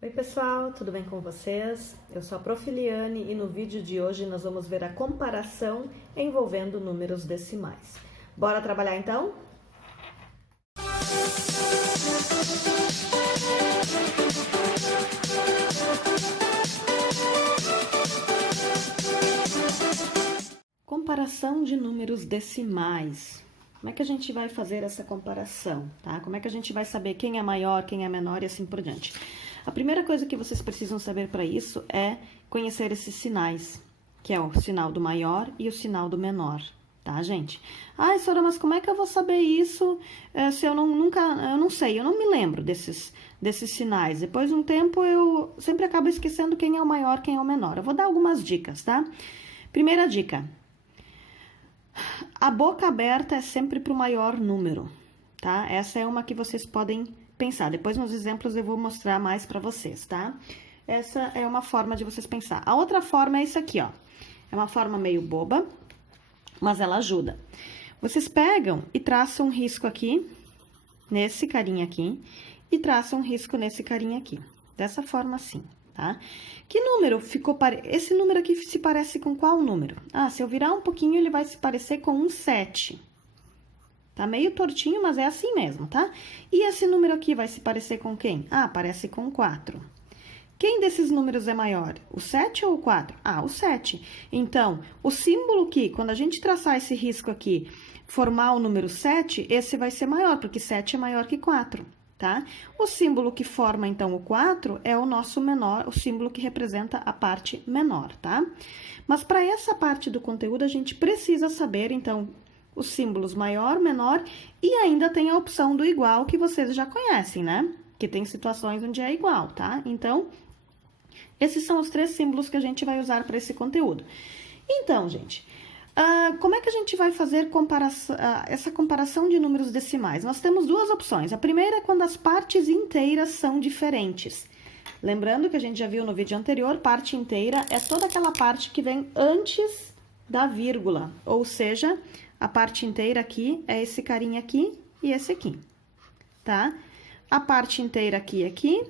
Oi pessoal, tudo bem com vocês? Eu sou a Prof. Eliane e no vídeo de hoje nós vamos ver a comparação envolvendo números decimais. Bora trabalhar então? Comparação de números decimais. Como é que a gente vai fazer essa comparação, tá? Como é que a gente vai saber quem é maior, quem é menor e assim por diante? A primeira coisa que vocês precisam saber para isso é conhecer esses sinais, que é o sinal do maior e o sinal do menor, tá, gente? Ai, senhora, mas como é que eu vou saber isso se eu não sei, eu não me lembro desses sinais. Depois de um tempo eu sempre acabo esquecendo quem é o maior, quem é o menor. Eu vou dar algumas dicas, tá? Primeira dica. A boca aberta é sempre para o maior número, tá? Essa é uma que vocês podem pensar. Depois nos exemplos eu vou mostrar mais para vocês, tá? Essa é uma forma de vocês pensar. A outra forma é isso aqui, ó. É uma forma meio boba, mas ela ajuda. Vocês pegam e traçam um risco aqui, nesse carinha aqui, e traçam um risco nesse carinha aqui. Dessa forma assim, tá? Que número ficou... Esse número aqui se parece com qual número? Ah, se eu virar um pouquinho, ele vai se parecer com um 7. Tá meio tortinho, mas é assim mesmo, tá? E esse número aqui vai se parecer com quem? Ah, parece com 4. Quem desses números é maior? O 7 ou o 4? Ah, o 7. Então, o símbolo que, quando a gente traçar esse risco aqui, formar o número 7, esse vai ser maior, porque 7 é maior que 4. Tá? O símbolo que forma, então, o 4 é o nosso menor, o símbolo que representa a parte menor, tá? Mas para essa parte do conteúdo, a gente precisa saber, então, os símbolos maior, menor e ainda tem a opção do igual, que vocês já conhecem, né? Que tem situações onde é igual, tá? Então, esses são os 3 símbolos que a gente vai usar para esse conteúdo. Então, gente... como é que a gente vai fazer essa comparação de números decimais? Nós temos 2 opções. A primeira é quando as partes inteiras são diferentes. Lembrando que a gente já viu no vídeo anterior, parte inteira é toda aquela parte que vem antes da vírgula. Ou seja, a parte inteira aqui é esse carinha aqui e esse aqui, tá? A parte inteira aqui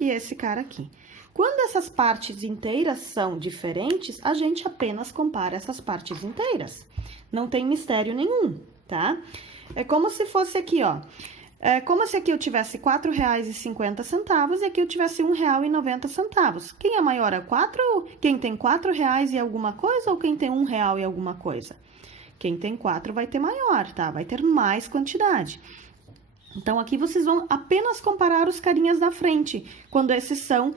e esse cara aqui. Quando essas partes inteiras são diferentes, a gente apenas compara essas partes inteiras. Não tem mistério nenhum, tá? É como se fosse aqui, ó. É como se aqui eu tivesse R$ 4,50 e aqui eu tivesse R$ 1,90. Quem é maior é 4? Quem tem R$ 4,00 e alguma coisa ou quem tem R$ 1,00 e alguma coisa? Quem tem 4 vai ter maior, tá? Vai ter mais quantidade. Então, aqui vocês vão apenas comparar os carinhas da frente, quando esses são...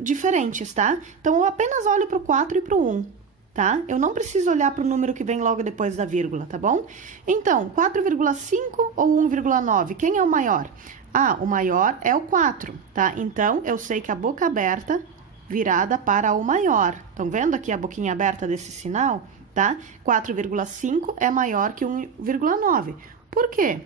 diferentes, tá? Então, eu apenas olho para o 4 e para o 1, tá? Eu não preciso olhar para o número que vem logo depois da vírgula, tá bom? Então, 4,5 ou 1,9? Quem é o maior? Ah, o maior é o 4, tá? Então, eu sei que a boca aberta virada para o maior. Estão vendo aqui a boquinha aberta desse sinal, tá? 4,5 é maior que 1,9. Por quê?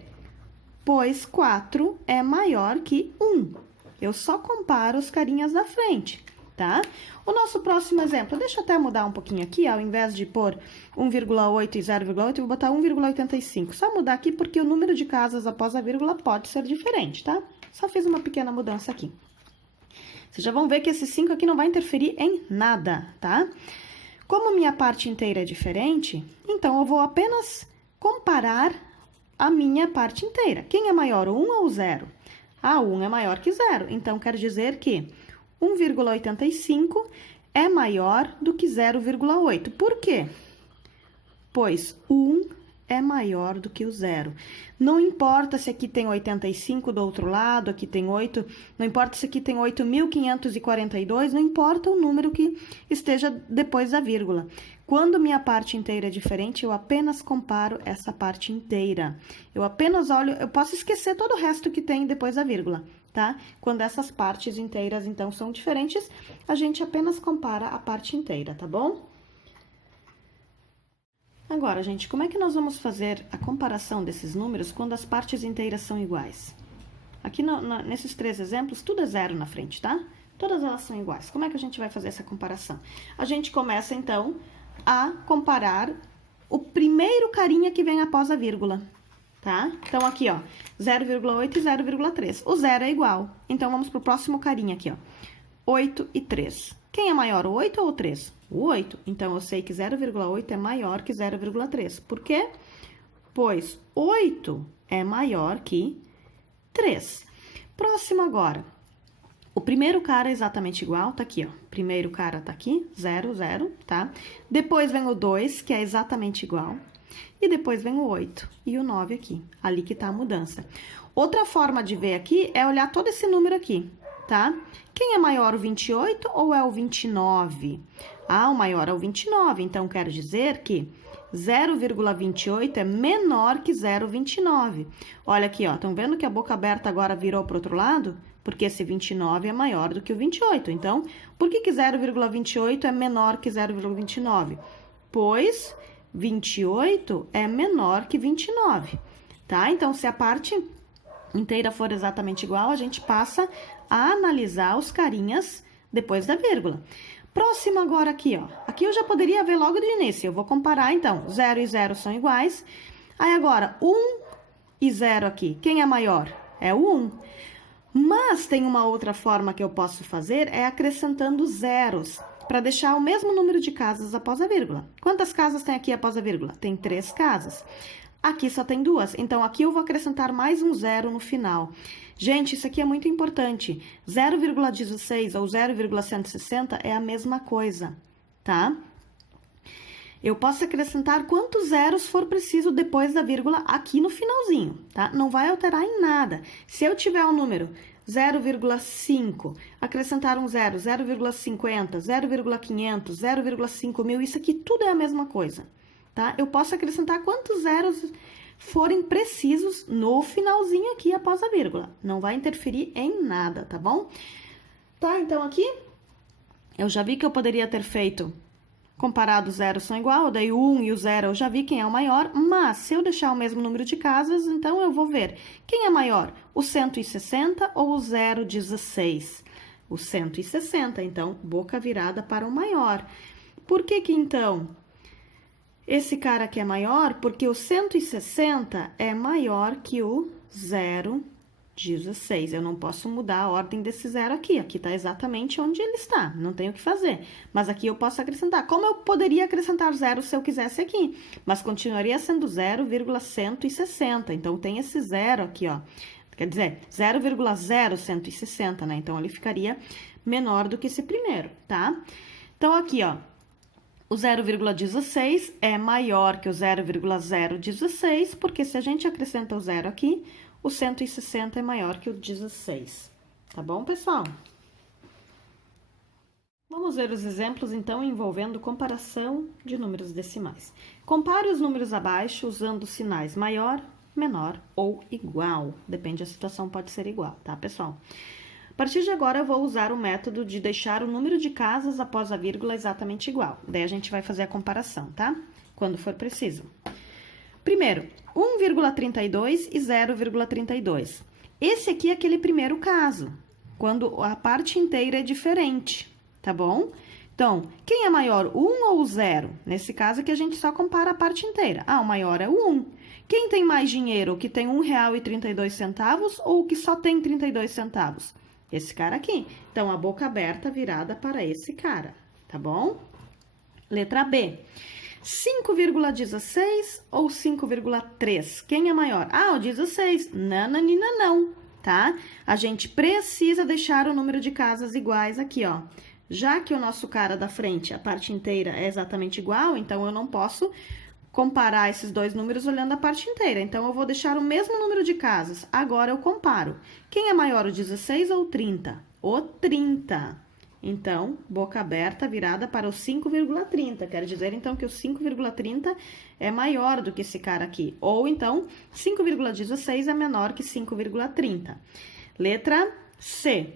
Pois 4 é maior que 1. Eu só comparo os carinhas da frente, tá? O nosso próximo exemplo, deixa eu até mudar um pouquinho aqui, ao invés de pôr 1,8 e 0,8, eu vou botar 1,85. Só mudar aqui porque o número de casas após a vírgula pode ser diferente, tá? Só fiz uma pequena mudança aqui. Vocês já vão ver que esse 5 aqui não vai interferir em nada, tá? Como minha parte inteira é diferente, então eu vou apenas comparar a minha parte inteira. Quem é maior, o 1 ou o 0? Ah, 1 é maior que 0, então quer dizer que 1,85 é maior do que 0,8. Por quê? Pois 1 é maior do que o 0. Não importa se aqui tem 85 do outro lado, aqui tem 8, não importa se aqui tem 8.542, não importa o número que esteja depois da vírgula. Quando minha parte inteira é diferente, eu apenas comparo essa parte inteira. Eu apenas olho, eu posso esquecer todo o resto que tem depois da vírgula, tá? Quando essas partes inteiras, então, são diferentes, a gente apenas compara a parte inteira, tá bom? Agora, gente, como é que nós vamos fazer a comparação desses números quando as partes inteiras são iguais? Aqui nesses 3 exemplos, tudo é 0 na frente, tá? Todas elas são iguais. Como é que a gente vai fazer essa comparação? A gente começa, então, a comparar o primeiro carinha que vem após a vírgula, tá? Então, aqui, ó, 0,8 e 0,3. O 0 é igual. Então, vamos pro próximo carinha aqui, ó. 8 e 3. Quem é maior, o 8 ou o 3? O 8. Então, eu sei que 0,8 é maior que 0,3. Por quê? Pois 8 é maior que 3. Próximo agora. O primeiro cara é exatamente igual, tá aqui, ó. Primeiro cara tá aqui, 0, 0, tá? Depois vem o 2, que é exatamente igual. E depois vem o 8 e o 9 aqui. Ali que tá a mudança. Outra forma de ver aqui é olhar todo esse número aqui, tá? Quem é maior, o 28 ou é o 29? Ah, o maior é o 29, então quer dizer que 0,28 é menor que 0,29. Olha aqui, ó, estão vendo que a boca aberta agora virou para o outro lado? Porque esse 29 é maior do que o 28. Então, por que 0,28 é menor que 0,29? Pois 28 é menor que 29, tá? Então, se a parte inteira for exatamente igual, a gente passa a analisar os carinhas depois da vírgula. Próximo agora aqui, ó. Aqui eu já poderia ver logo de início. Eu vou comparar, então. 0 e 0 são iguais. Aí, agora, 1 e 0 aqui. Quem é maior? É o 1. Mas tem uma outra forma que eu posso fazer, é acrescentando zeros, para deixar o mesmo número de casas após a vírgula. Quantas casas tem aqui após a vírgula? Tem 3 casas. Aqui só tem 2. Então, aqui eu vou acrescentar mais um zero no final. Gente, isso aqui é muito importante. 0,16 ou 0,160 é a mesma coisa, tá? Eu posso acrescentar quantos zeros for preciso depois da vírgula aqui no finalzinho, tá? Não vai alterar em nada. Se eu tiver um número 0,5, acrescentar um zero, 0,50, 0,500, 0,5 mil, isso aqui tudo é a mesma coisa, tá? Eu posso acrescentar quantos zeros forem precisos no finalzinho aqui após a vírgula. Não vai interferir em nada, tá bom? Tá, então aqui eu já vi que eu poderia ter feito comparado, os zeros são igual, daí o 1 e o 0 eu já vi quem é o maior, mas se eu deixar o mesmo número de casas, então eu vou ver quem é maior, o 160 ou o 0,16? O 160, então, boca virada para o maior. Por que que, então, esse cara aqui é maior? Porque o 160 é maior que o 0,16. Eu não posso mudar a ordem desse zero aqui. Aqui está exatamente onde ele está. Não tenho o que fazer. Mas aqui eu posso acrescentar. Como eu poderia acrescentar zero se eu quisesse aqui? Mas continuaria sendo 0,160. Então, tem esse zero aqui, ó. Quer dizer, 0,0160, né? Então, ele ficaria menor do que esse primeiro, tá? Então, aqui, ó. O 0,16 é maior que o 0,016, porque se a gente acrescenta o zero aqui, o 160 é maior que o 16. Tá bom, pessoal? Vamos ver os exemplos, então, envolvendo comparação de números decimais. Compare os números abaixo usando os sinais maior, menor ou igual. Depende da situação, pode ser igual, tá, pessoal? A partir de agora, eu vou usar o método de deixar o número de casas após a vírgula exatamente igual. Daí, a gente vai fazer a comparação, tá? Quando for preciso. Primeiro, 1,32 e 0,32. Esse aqui é aquele primeiro caso, quando a parte inteira é diferente, tá bom? Então, quem é maior, 1 ou 0? Nesse caso aqui, a gente só compara a parte inteira. Ah, o maior é o 1. Quem tem mais dinheiro, o que tem R$1,32 ou o que só tem 32 centavos? Esse cara aqui. Então, a boca aberta virada para esse cara, tá bom? Letra B. 5,16 ou 5,3? Quem é maior? Ah, o 16. Nananina, não, tá? A gente precisa deixar o número de casas iguais aqui, ó. Já que o nosso cara da frente, a parte inteira é exatamente igual, então eu não posso comparar esses dois números olhando a parte inteira. Então, eu vou deixar o mesmo número de casas. Agora, eu comparo. Quem é maior, o 16 ou o 30? O 30. Então, boca aberta virada para o 5,30. Quer dizer, então, que o 5,30 é maior do que esse cara aqui. Ou, então, 5,16 é menor que 5,30. Letra C.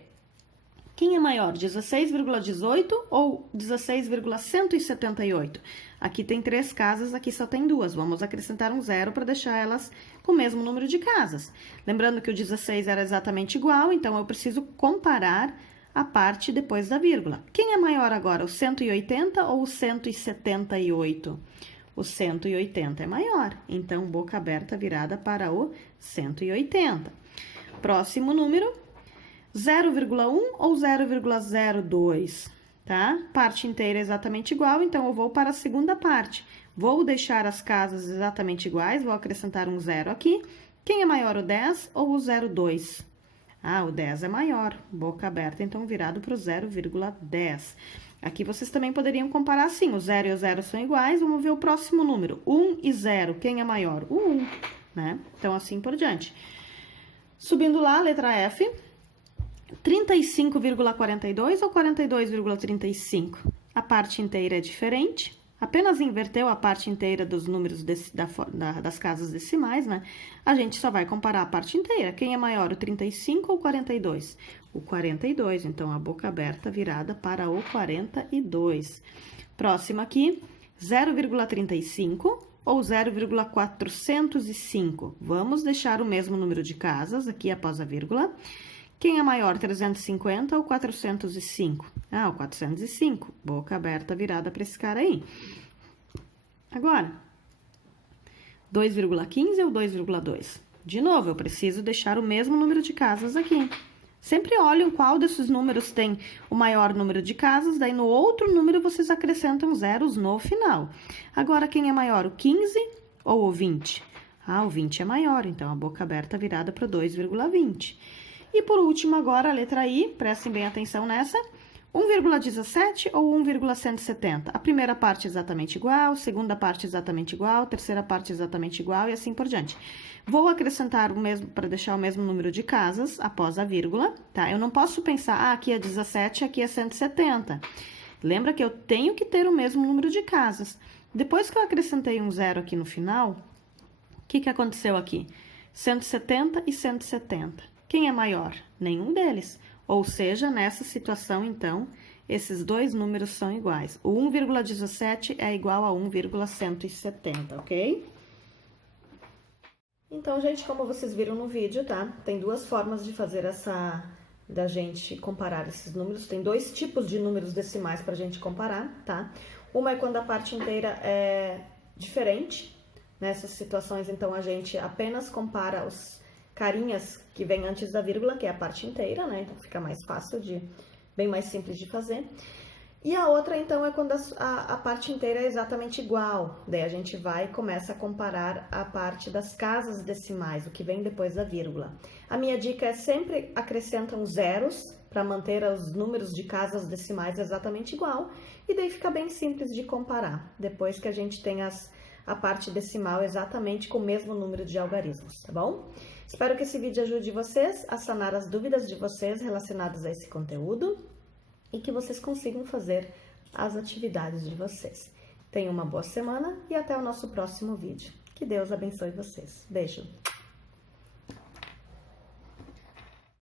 Quem é maior, 16,18 ou 16,178? Aqui tem 3 casas, aqui só tem 2. Vamos acrescentar um zero para deixar elas com o mesmo número de casas. Lembrando que o 16 era exatamente igual, então eu preciso comparar a parte depois da vírgula. Quem é maior agora, o 180 ou o 178? O 180 é maior, então boca aberta virada para o 180. Próximo número, 0,1 ou 0,02, tá? Parte inteira é exatamente igual, então eu vou para a segunda parte. Vou deixar as casas exatamente iguais, vou acrescentar um 0 aqui. Quem é maior, o 10 ou o 0,2? Ah, o 10 é maior, boca aberta, então virado para o 0,10. Aqui vocês também poderiam comparar assim, o 0 e o 0 são iguais, vamos ver o próximo número. 1 e 0, quem é maior? O 1, né? Então, assim por diante. Subindo lá, letra F, 35,42 ou 42,35? A parte inteira é diferente, apenas inverteu a parte inteira dos números das casas decimais, né? A gente só vai comparar a parte inteira. Quem é maior, o 35 ou o 42? O 42, então a boca aberta virada para o 42. Próximo aqui, 0,35 ou 0,405. Vamos deixar o mesmo número de casas aqui após a vírgula. Quem é maior, 350 ou 405? Ah, o 405. Boca aberta virada para esse cara aí. Agora, 2,15 ou 2,2? De novo, eu preciso deixar o mesmo número de casas aqui. Sempre olhem qual desses números tem o maior número de casas, daí no outro número vocês acrescentam zeros no final. Agora, quem é maior, o 15 ou o 20? Ah, o 20 é maior, então a boca aberta virada para 2,20. E por último, agora, a letra I, prestem bem atenção nessa, 1,17 ou 1,170. A primeira parte exatamente igual, segunda parte exatamente igual, terceira parte exatamente igual e assim por diante. Vou acrescentar o mesmo, para deixar o mesmo número de casas após a vírgula, tá? Eu não posso pensar, ah, aqui é 17, aqui é 170. Lembra que eu tenho que ter o mesmo número de casas. Depois que eu acrescentei um zero aqui no final, o que aconteceu aqui? 170 e 170. Quem é maior? Nenhum deles. Ou seja, nessa situação, então, esses dois números são iguais. O 1,17 é igual a 1,170, ok? Então, gente, como vocês viram no vídeo, tá? Tem duas formas de fazer da gente comparar esses números. Tem dois tipos de números decimais pra gente comparar, tá? Uma é quando a parte inteira é diferente. Nessas situações, então, a gente apenas compara os carinhas que vem antes da vírgula, que é a parte inteira, né? Então, fica mais fácil bem mais simples de fazer. E a outra, então, é quando a parte inteira é exatamente igual. Daí a gente vai e começa a comparar a parte das casas decimais, o que vem depois da vírgula. A minha dica é sempre acrescentam zeros para manter os números de casas decimais exatamente igual. E daí fica bem simples de comparar, depois que a gente tem a parte decimal exatamente com o mesmo número de algarismos, tá bom? Espero que esse vídeo ajude vocês a sanar as dúvidas de vocês relacionadas a esse conteúdo e que vocês consigam fazer as atividades de vocês. Tenham uma boa semana e até o nosso próximo vídeo. Que Deus abençoe vocês. Beijo!